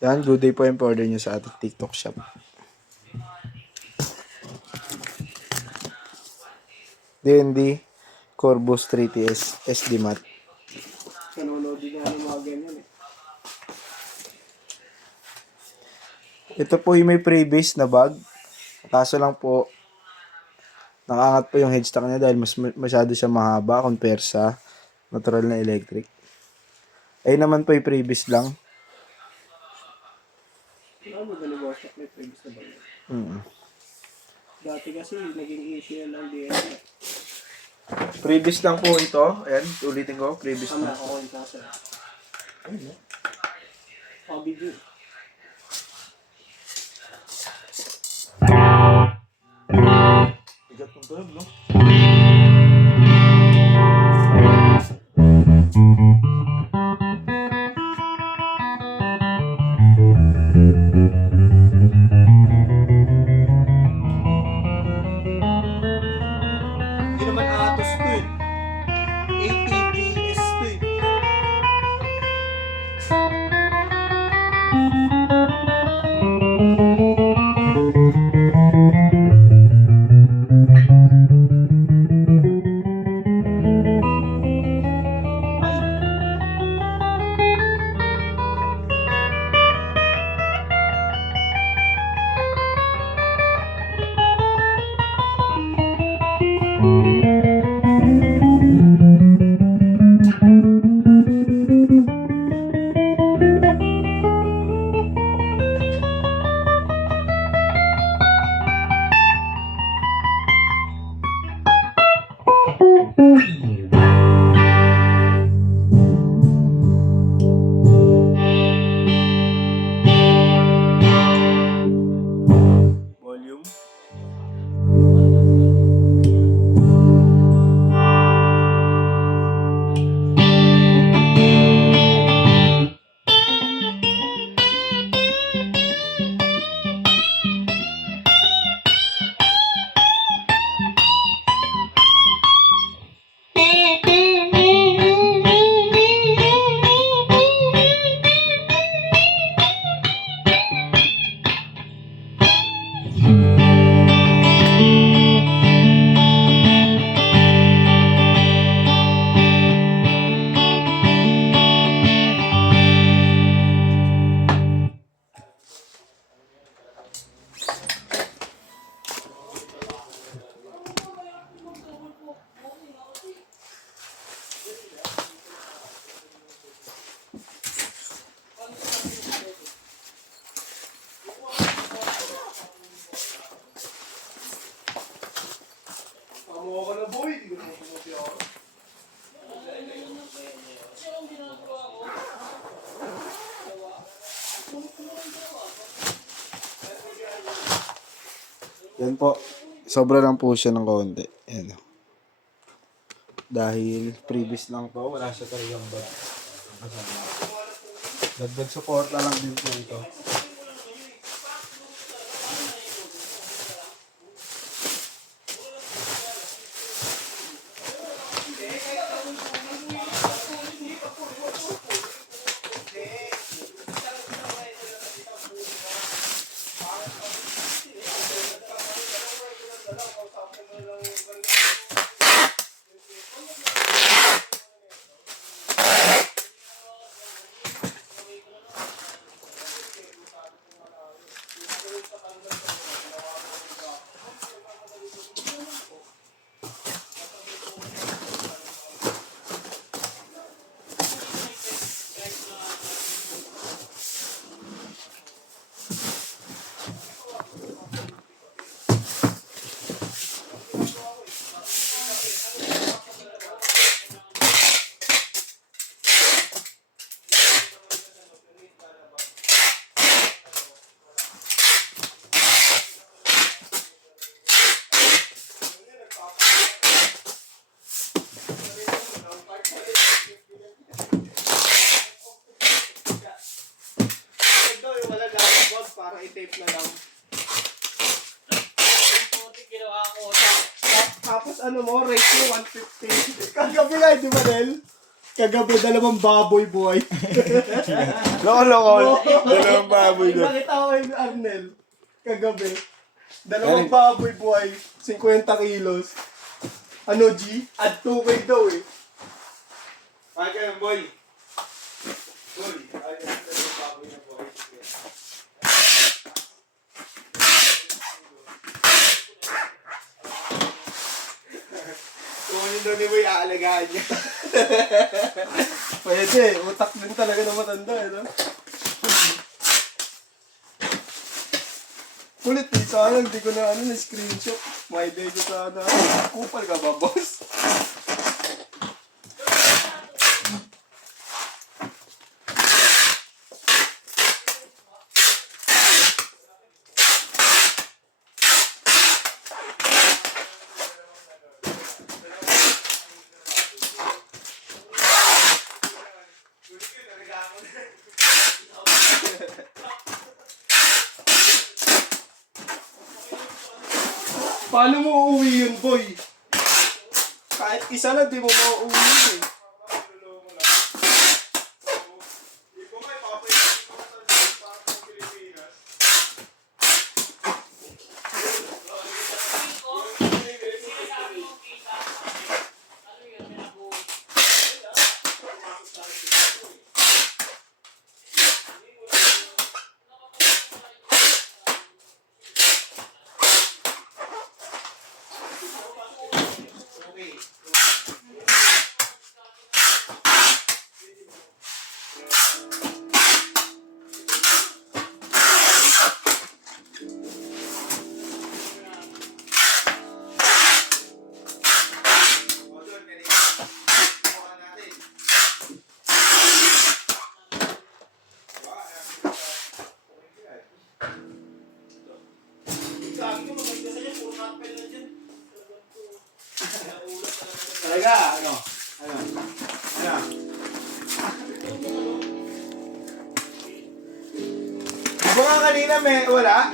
Yan, good day po yung order nyo sa ating TikTok shop. D&D Corbus 3TS SD Mat. Nanonood din nga ng mga ganyan eh. Ito po yung may freebase na bag. Kaso lang po, nakaangat po yung headstock niya dahil masyado siya mahaba compare sa natural na electric. Ayun naman po yung freebase lang. Ano ba ni Boss? May previous na ba yun? Dati kasi naging issue yan lang din. Freebase lang po ito. Ayan, ulitin ko. Freebase Ano lang. ako yung kasa? Ayun video. Bigat ng tunog, no? Hindi naman Atos to eh. ATVS to eh. Volume. Kamuha ka na boy. Hindi ko naman kumuti ako. Yan po. Sobra lang po siya ng konti. Ayan. Dahil previous lang to, wala siya talagang bag. Dagdag support na lang din po ito. Para i-tape na lang. Tapos ano mo, rate mo 150. Kagabi nga, di ba Del? Kagabi, dalawang baboy buhay. Loko-loko. Dalawang baboy doon. Nakita ko kay Arnel. Kagabi. Dalawang baboy buhay. 50 kilos. Ano, G? Add 2K daw eh. Kaya kayo, boy. Boy, ayun ang dalawang baboy na boy. Kumanin daw ni boy, aalagaan niya. Pwede, utak din talaga ng matanda eh, no? Kulit eh, sana hindi ko na na-screenshot. May day ko sana. Kupal ka ba, boss? Paano mo uuwi yun, boy? Kahit isa lang, di mo mauuwi yun eh. Talaga, ano? Ano? Ano? Di ba nga kanina may wala?